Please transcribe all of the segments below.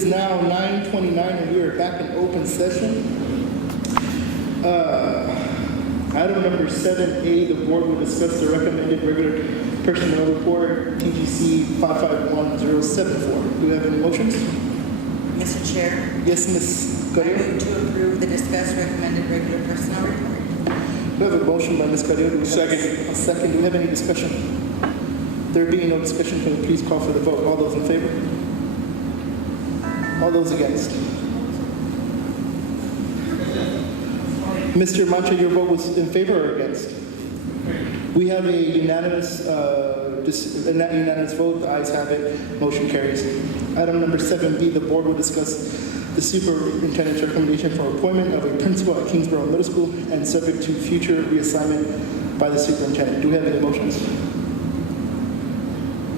is now 9:29 and we are back in open session. Item number 7A, the board will discuss the recommended regular personnel report, TGC 551074. Do we have any motions? Mr. Chair, Yes, Ms. I Carrillo. move to approve the discussed recommended regular personnel report. We have a motion by Ms. Carrillo. Do we have Second. A second. Do we have any discussion? There being no discussion, can we please call for the vote? All those in favor? All those against? Mr. Mancha, your vote was in favor or against? We have a unanimous vote. The ayes have it. Motion carries. Item number 7B, the board will discuss the superintendent's recommendation for appointment of a principal at Kingsborough Middle School and subject to future reassignment by the superintendent. Do we have any motions?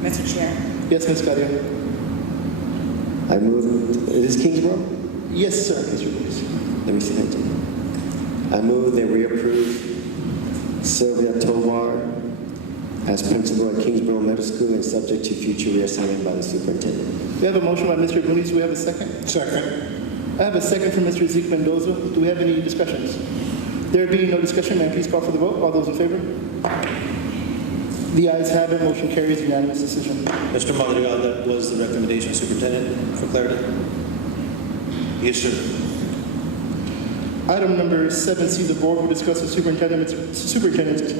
Mr. Chair, Yes, Ms. Carrillo. I move, is this Kingsborough? Yes, sir. Mr. Lewis. Let me see that. I move that we approve Sylvia Tovar as principal at Kingsborough Middle School and subject to future reassignment by the superintendent. We have a motion by Mr. Boonies. Do we have a second? Second. I have a second from Mr. Zeke Mendoza. Do we have any discussions? There being no discussion, may I please call for the vote? All those in favor? The ayes have it. Motion carries. Unanimous decision. Mr. Madrigal, that was the recommendation, Superintendent, for clarity? Yes, sir. Item number 7C, the board will discuss the superintendent's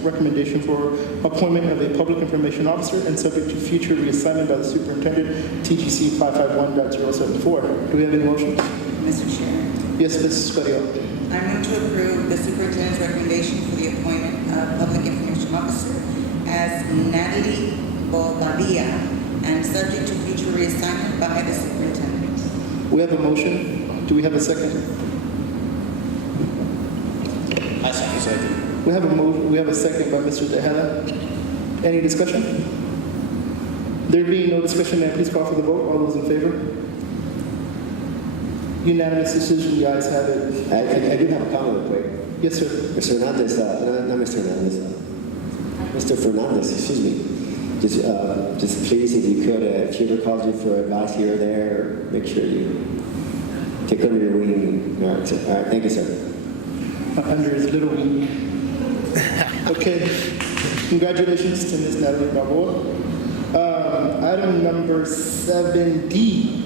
recommendation for appointment of a public information officer and subject to future reassignment by the superintendent, TGC 551.074. Do we have any motions? Mr. Chair, Yes, Ms. Carrillo. I move to approve the superintendent's recommendation for the appointment of public information officer as Natalie Bobadilla and subject to future reassignment by the superintendent. We have a motion. Do we have a second? I second. We have a move. We have a second by Mr. Tejada. Any discussion? There being no discussion, may I please call for the vote? All those in favor? Unanimous decision. The ayes have it. I do have a comment real quick. Yes, sir. Mr. Hernandez, not Mr. Hernandez, Mr. Fernandez, excuse me. Just please, if you could, if she ever calls you for advice here or there, make sure you take under your wing. All right, thank you, sir. Under his little wing. Okay. Congratulations to Ms. Natalie Balboa. Item number 7D.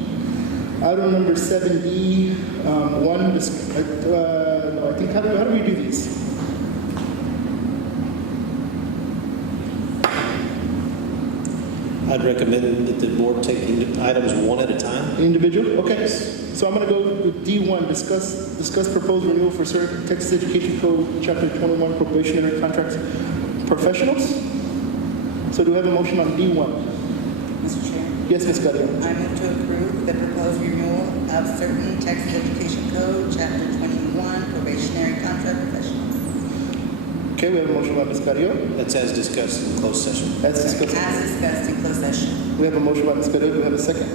Item number 7D. No, I think, how do we do these? I'd recommend that the board take items one at a time. Individual? Okay. So I'm going to go with D1, discuss proposed renewal for certain Texas Education Code, Chapter 21, probationary contracts professionals. So do we have a motion on D1? Mr. Chair, Yes, Ms. Carrillo. I move to approve the proposed renewal of certain Texas Education Code, Chapter 21, probationary contract professionals. Okay, we have a motion by Ms. Carrillo. That's as discussed in closed session. As discussed. As discussed in closed session. We have a motion by Ms. Carrillo. Do we have a second?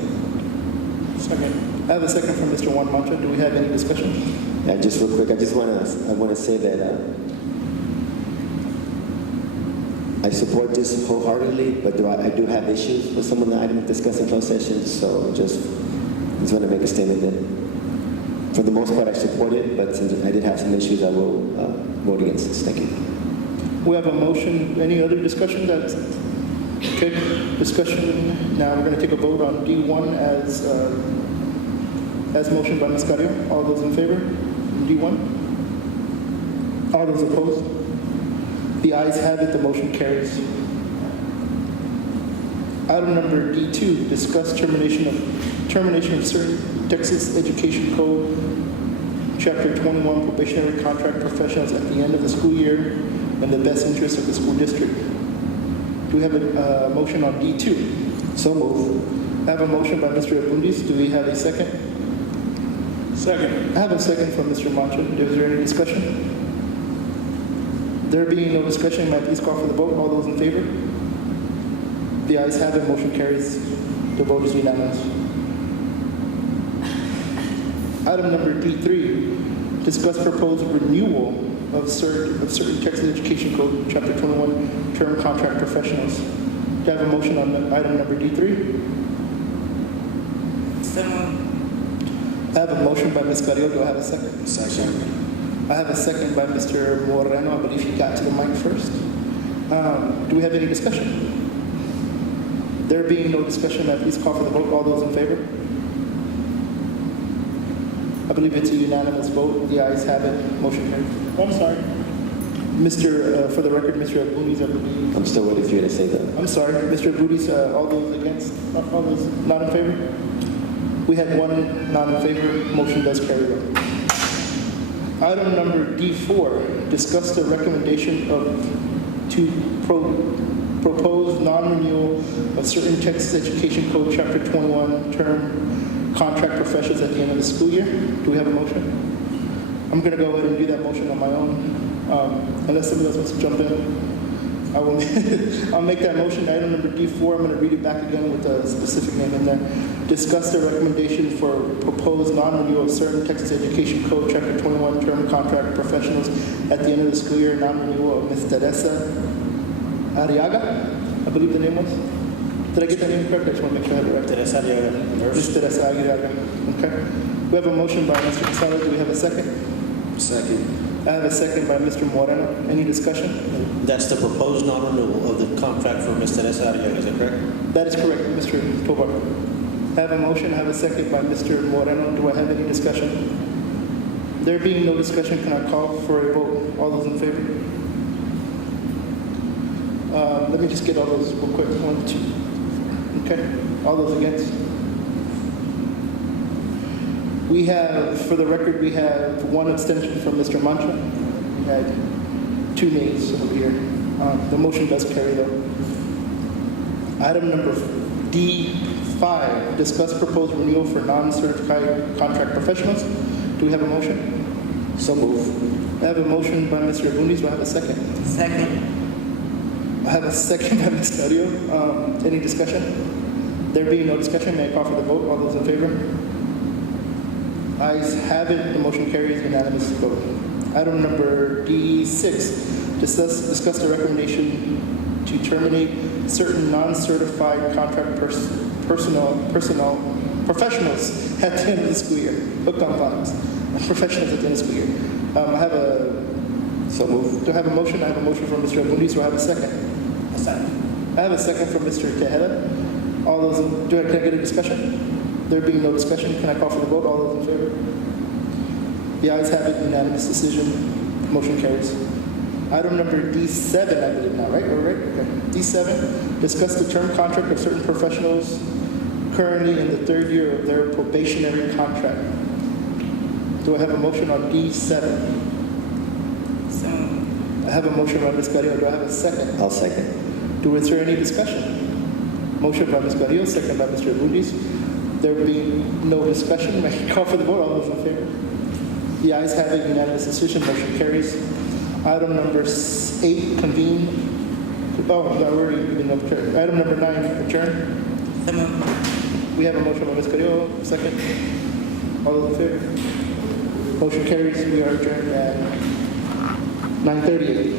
Second. I have a second from Mr. Juan Mancha. Do we have any discussion? Yeah, just real quick, I want to say that I support this wholeheartedly, but I do have issues with some of the items discussed in closed session, so just want to make a statement that for the most part I support it, but since I did have some issues, I will vote against this. Thank you. We have a motion. Any other discussion? Okay, discussion. Now we're going to take a vote on D1 as motioned by Ms. Carrillo. All those in favor? D1? All those opposed? The ayes have it. The motion carries. Item number D2, discuss termination of certain Texas Education Code, Chapter 21, probationary contract professionals at the end of the school year in the best interest of the school district. Do we have a motion on D2? So move. I have a motion by Mr. Abundis. Do we have a second? Second. I have a second from Mr. Mancha. Is there any discussion? There being no discussion, may I please call for the vote? All those in favor? The ayes have it. Motion carries. The vote is unanimous. Item number D3, discuss proposed renewal of certain Texas Education Code, Chapter 21, term contract professionals. Do I have a motion on item number D3? So moved. I have a motion by Ms. Carrillo. Do I have a second? Second. I have a second by Mr. Moreno. I believe he got to the mic first. Do we have any discussion? There being no discussion, I please call for the vote. All those in favor? I believe it's a unanimous vote. The ayes have it. Motion carries. Oh, I'm sorry. For the record, Mr. Abudis, I believe. I'm still waiting for you to say that. I'm sorry, Mr. Abudis, all those against, all those not in favor? We had one not in favor. Motion does carry though. Item number D4, discuss the recommendation to propose non-renewal of certain Texas Education Code Chapter 21 term contract professionals at the end of the school year. Do we have a motion? I'm going to go ahead and do that motion on my own. Unless somebody else wants to jump in, I will. I'll make that motion. Item number D4. I'm going to read it back again with a specific name in there. Discuss the recommendation for proposed non-renewal of certain Texas Education Code Chapter 21 term contract professionals at the end of the school year. Non-renewal of Ms. Teresa Arriaga, I believe the name was. Did I get that name correct? I just want to make sure I have it right. Teresa Arriaga, Ms. nurse. Teresa Arriaga. Okay. We have a motion by Mr. Casado. Do we have a second? Second. I have a second by Mr. Moreno. Any discussion? That's the proposed non-renewal of the contract for Ms. Teresa Arriaga, is that correct? That is correct, Mr. Tovar. I have a motion. I have a second by Mr. Moreno. Do I have any discussion? There being no discussion, can I call for a vote? All those in favor? Let me just get all those real quick. 1, 2. Okay. All those against? We have, for the record, we have one abstention from Mr. Mancha. We had 2 nays over here. The motion does carry though. Item number D5, discuss proposed renewal for non-certified contract professionals. Do we have a motion? So move. I have a motion by Mr. Abundis. Do I have a second? Second. I have a second by Ms. Carrillo. Any discussion? There being no discussion, may I call for the vote? All those in favor? Ayes have it. The motion carries unanimous vote. Item number D6, discuss the recommendation to terminate certain non-certified contract professionals at the end of the school year. Hooked on phonics. Professionals at the end of the school year. I have a So move. Do I have a motion? I have a motion from Mr. Abundis. Do I have a second? A second. I have a second from Mr. Tejeda. All those, can I get a discussion? There being no discussion, can I call for the vote? All those in favor? The ayes have it, unanimous decision. Motion carries. Item number D7, I believe now, right? All right? Okay. D7, discuss the term contract of certain professionals currently in the 3rd year of their probationary contract. Do I have a motion on D7? So moved. I have a motion by Ms. Carrillo. Do I have a second? I'll second. Is there any discussion? Motion by Ms. Carrillo, second by Mr. Abundis. There being no discussion, may I call for the vote? All those in favor? The ayes have it, unanimous decision, motion carries. Item number 8, convene. Oh, no, we're already moving up to item number 9, adjourn. So moved. We have a motion by Ms. Carrillo, second. All those in favor? Motion carries. We are adjourned at 9:38.